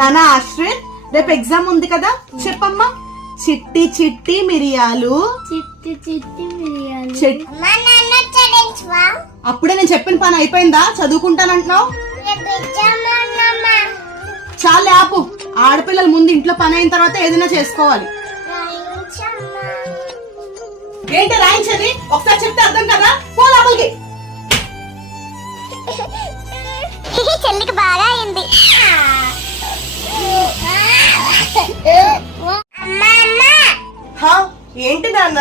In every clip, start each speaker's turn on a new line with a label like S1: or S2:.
S1: నానా అశ్విన్ రేపు ఎగ్జామ్ ఉంది కదా చెప్పమ్మా చిట్టి చిట్టి మిరియాలు అప్పుడే నేను చెప్పిన పని అయిపోయిందా చదువుకుంటానంటున్నావు చాలా ఆపు ఆడపిల్లల ముందు ఇంట్లో పని అయిన తర్వాత ఏదైనా చేసుకోవాలి ఏంటి రాయించది ఒకసారి చెప్తే అర్థం కదా పోలాపల్కి
S2: బాగా అయింది
S1: ఏంటి నాన్న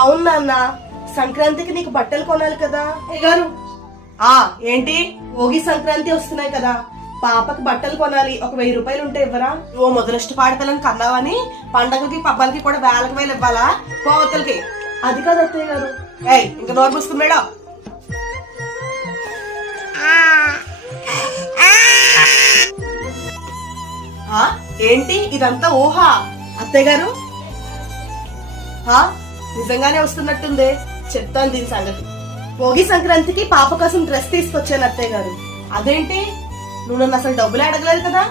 S1: అవును నాన్న సంక్రాంతికి నీకు బట్టలు కొనాలి కదా గారు ఆ ఏంటి ఓగి సంక్రాంతి వస్తున్నాయి కదా పాపకి బట్టలు కొనాలి ఒక వెయ్యి రూపాయలు ఉంటే ఇవ్వరా ఓ ముదలిష్ట పాడతలను కన్నావని పండగకి పబ్బలకి కూడా వేలకు వేలు ఇవ్వాలా పోవతలకి అది కాదు అత్తయ్య గారు ఇంకా నోరు పూసుకు మేడం ఏంటి ఇదంతా ఊహ అత్తయ్య గారు నిజంగానే వస్తున్నట్టుందే చెప్తాను దీని సంగతి భోగి సంక్రాంతికి పాప కోసం డ్రెస్ తీసుకొచ్చాను అత్తయ్య గారు అదేంటి నువ్వు నన్ను అసలు డబ్బులు అడగలేదు కదా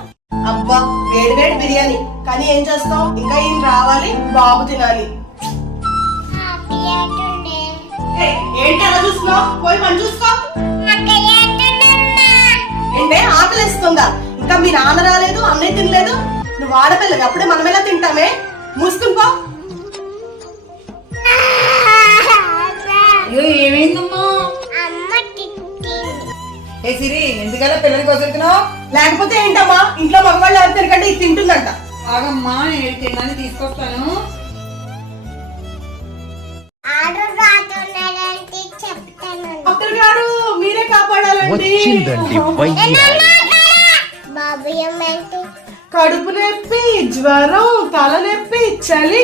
S1: అబ్బా వేడి వేడి బిర్యానీ కానీ ఏం చేస్తావు ఇంకా ఏం రావాలి బాబు తినాలి ఏంటి అలా చూస్తున్నావు పోయి పని చూసుకో ఆకలిస్తుందా ఇంకా మీ నాన్న రాలేదు అన్నయ్య తినలేదు వాడపిల్లవి అప్పుడే మనం ఎలా తింటామే మూసుకుంటా ఏ సిరి ఎందుకన్నా పిల్లల కోసం లేకపోతే ఏంటమ్మా ఇంట్లో మగవాళ్ళు ఎవరు తినకండి ఇది తింటుందంట బాగమ్మా నేను తిన్నాను తీసుకొస్తాను మీరే కాపాడాలండి
S3: బాబు ఏమంటే
S1: కడుపు నొప్పి జ్వరం తల నొప్పి చలి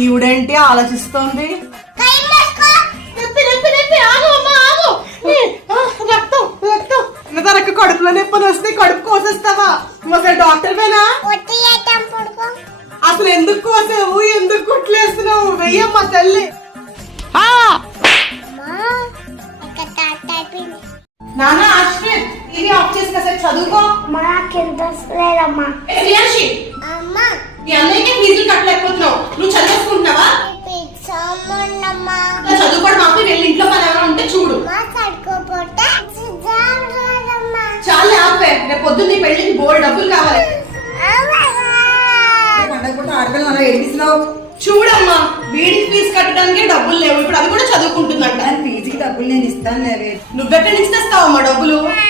S1: ఈవిడేంటి ఆలోచిస్తోంది తనకు కడుపులో నొప్పులు వస్తే కడుపు కోసేస్తావా మొదలు డాక్టర్ పేనా అసలు ఎందుకు కోసావు ఎందుకు కుట్లేస్తున్నావు వెయ్యమ్మా తల్లి
S3: ఇంట్రెస్ట్ లేదమ్మా
S1: ప్రియాంశి అమ్మా నీ అన్నయ్యకి ఫీజులు కట్టలేకపోతున్నావు నువ్వు చదివేసుకుంటున్నావా
S4: ఎగ్జామ్ ఉండమ్మా
S1: నువ్వు చదువు కూడా మాకు వెళ్ళి ఇంట్లో పని ఏమైనా ఉంటే చూడు చాలా ఆపే రేపు పొద్దున్న నీ పెళ్ళికి బోర్డు డబ్బులు కావాలి చూడమ్మా వీడికి ఫీజు కట్టడానికి డబ్బులు లేవు ఇప్పుడు అది కూడా చదువుకుంటుందంట ఫీజుకి డబ్బులు నేను ఇస్తాను నువ్వెక్కడ నుంచి తెస్తావమ్మా డబ్బులు